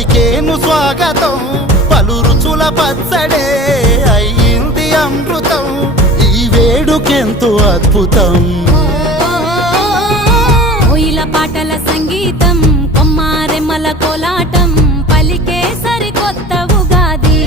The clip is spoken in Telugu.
పలికేను స్వాగతం పలు రుచుల పచ్చడే అయ్యింది అమృతం ఈ వేడుకెంతో అద్భుతం కోయిల పాటల సంగీతం కొమ్మారెమ్మల కోలాటం పలికే సరికొత్త ఉగాది